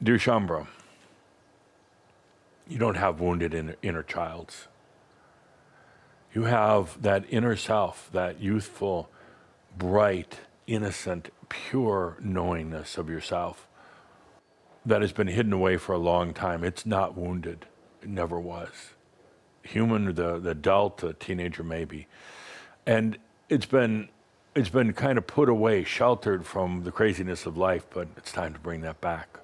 Dear Shambra, you don't have wounded inner childs. You have that inner self, that youthful, bright, innocent, pure knowingness of yourself that has been hidden away for a long time. It's not wounded. It never was. Human, the adult, the teenager maybe. And it's been kind of put away, sheltered from the craziness of life, but it's time to bring that back.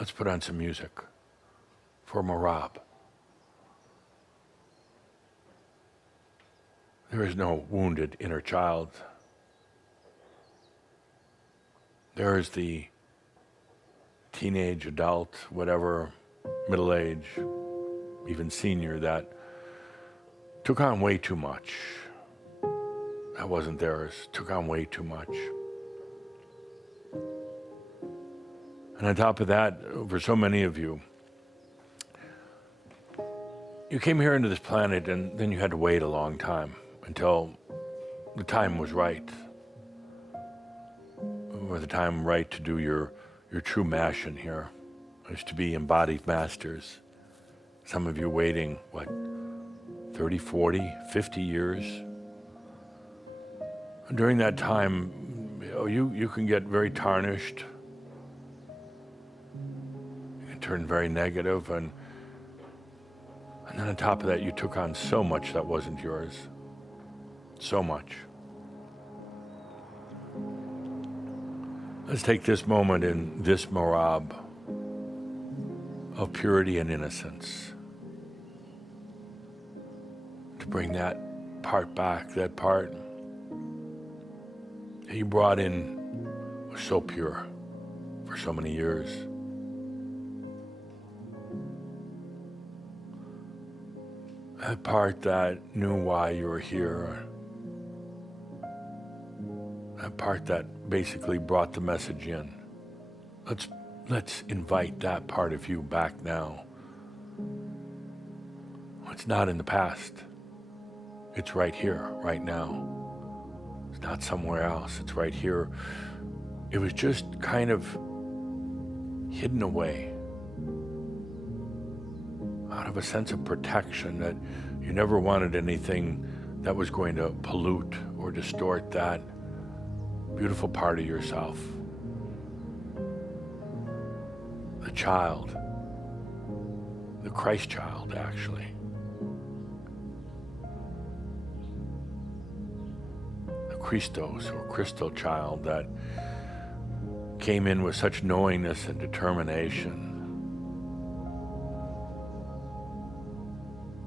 Let's put on some music for Merabh. There is no wounded inner child. There is the teenage, adult, whatever, middle age, even senior that took on way too much. That wasn't theirs, took on way too much. And on top of that, for so many of you, you came here into this planet and then you had to wait a long time until the time was right, or the time right to do your true mission here, is to be embodied masters. Some of you waiting, 30, 40, 50 years? And during that time, you can get very tarnished. You can turn very negative, and then on top of that, you took on so much that wasn't yours. So much. Let's take this moment in this Merabh of purity and innocence to bring that part back, that part that you brought in was so pure for so many years. That part that knew why you were here. That part that basically brought the message in. Let's invite that part of you back now. It's not in the past. It's right here, right now. It's not somewhere else. It's right here. It was just kind of hidden away out of a sense of protection that you never wanted anything that was going to pollute or distort that beautiful part of yourself. The child, the Christ child, actually. The Christos or crystal child that came in with such knowingness and determination.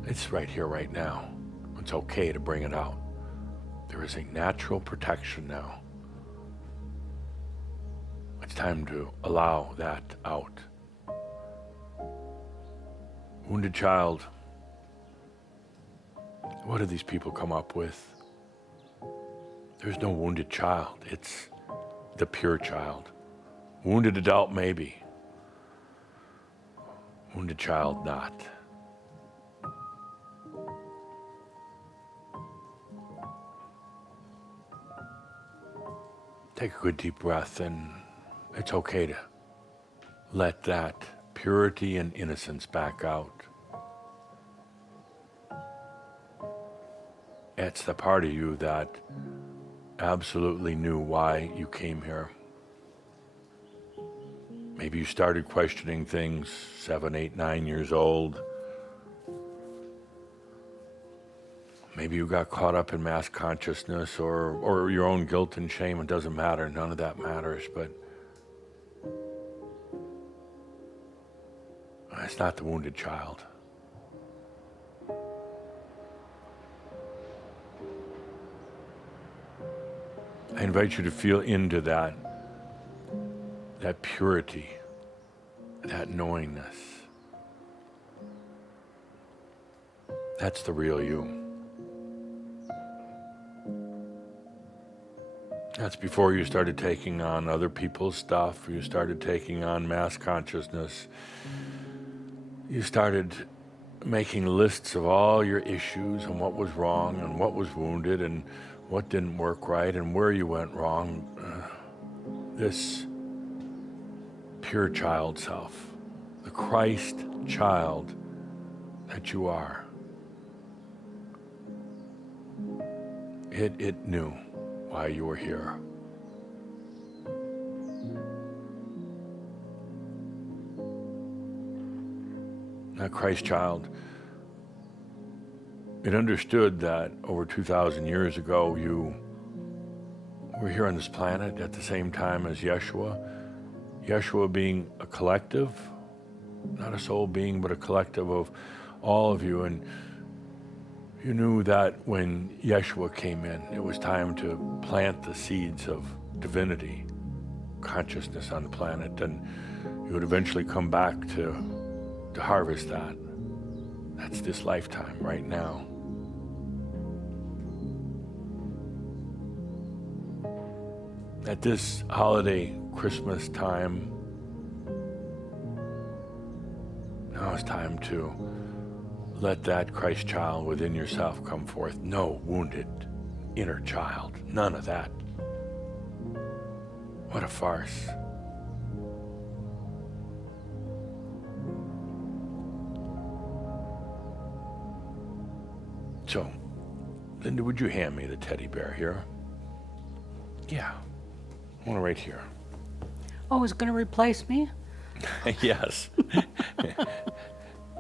It's right here, right now. It's okay to bring it out. There is a natural protection now. It's time to allow that out. Wounded child. What do these people come up with? There's no wounded child. It's the pure child. Wounded adult, maybe. Wounded child, not. Take a good deep breath, and it's okay to let that purity and innocence back out. It's the part of you that absolutely knew why you came here. Maybe you started questioning things 7, 8, 9 years old. Maybe you got caught up in mass consciousness or your own guilt and shame. It doesn't matter. None of that matters. But it's not the wounded child. I invite you to feel into that purity, that knowingness. That's the real you. That's before you started taking on other people's stuff, you started taking on mass consciousness. You started making lists of all your issues and what was wrong and what was wounded and what didn't work right and where you went wrong. This pure child self, the Christ child that you are. It knew why you were here. That Christ child, it understood that over 2,000 years ago you were here on this planet at the same time as Yeshua. Yeshua being a collective, not a soul being, but a collective of all of you. And you knew that when Yeshua came in, it was time to plant the seeds of divinity, consciousness on the planet, and you would eventually come back to harvest that. That's this lifetime right now. At this holiday, Christmas time, now it's time to let that Christ child within yourself come forth. No wounded inner child. None of that. What a farce. So, Linda, would you hand me the teddy bear here? Yeah. One right here. Oh, it's going to replace me? Yes.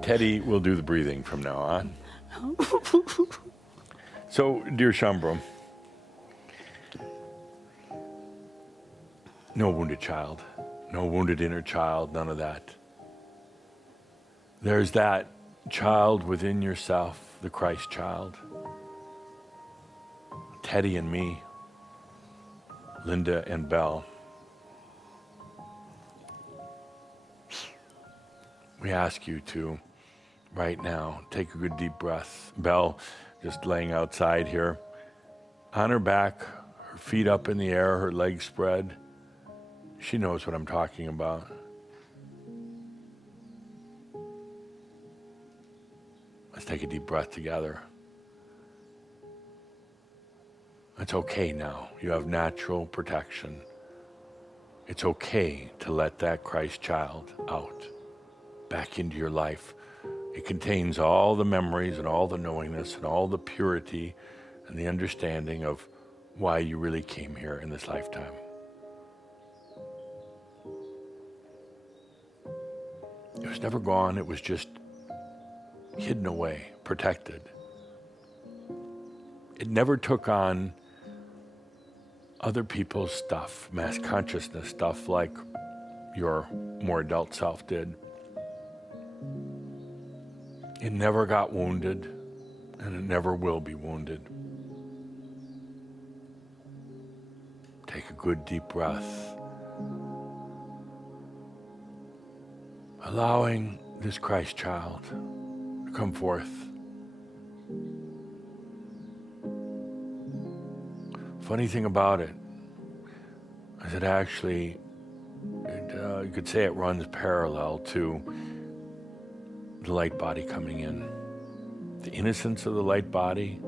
Teddy will do the breathing from now on. So, dear Shambro, no wounded child, no wounded inner child, none of that. There's that child within yourself, the Christ child. Teddy and me, Linda and Belle. We ask you to, right now, take a good deep breath. Belle, just laying outside here, on her back, her feet up in the air, her legs spread. She knows what I'm talking about. Let's take a deep breath together. It's okay now. You have natural protection. It's okay to let that Christ child out, back into your life. It contains all the memories and all the knowingness and all the purity and the understanding of why you really came here in this lifetime. It was never gone. It was just hidden away, protected. It never took on other people's stuff, mass consciousness stuff like your more adult self did. It never got wounded, and it never will be wounded. Take a good deep breath. Allowing this Christ child to come forth. Funny thing about it is it actually, you could say it runs parallel to the light body coming in. The innocence of the light body,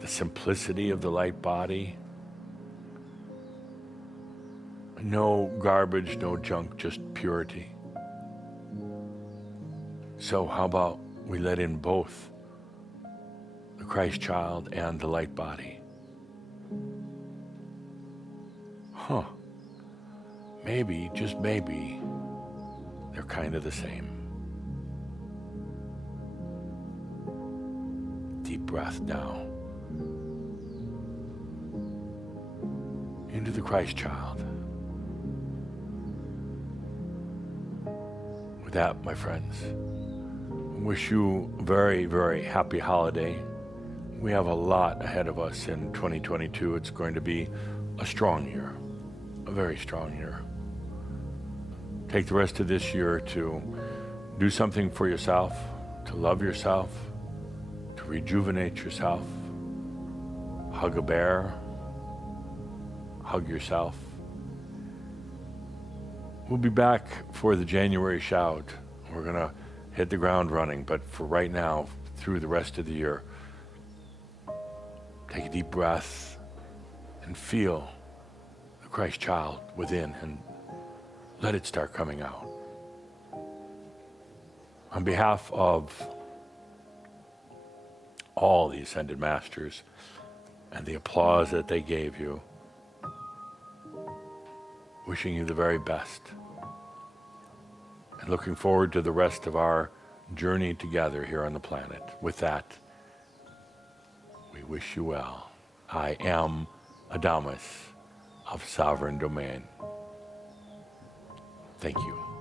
the simplicity of the light body. No garbage, no junk, just purity. So how about we let in both the Christ child and the light body? Maybe, just maybe, they're kind of the same. Deep breath now. Into the Christ child. With that, my friends, I wish you a very, very happy holiday. We have a lot ahead of us in 2022. It's going to be a strong year, a very strong year. Take the rest of this year to do something for yourself, to love yourself, to rejuvenate yourself. Hug a bear, hug yourself. We'll be back for the January Shoud. We're going to hit the ground running, but for right now, through the rest of the year, take a deep breath and feel the Christ child within and let it start coming out. On behalf of all the Ascended Masters and the applause that they gave you, wishing you the very best and looking forward to the rest of our journey together here on the planet. With that, we wish you well. I am Adamus of Sovereign Domain. Thank you.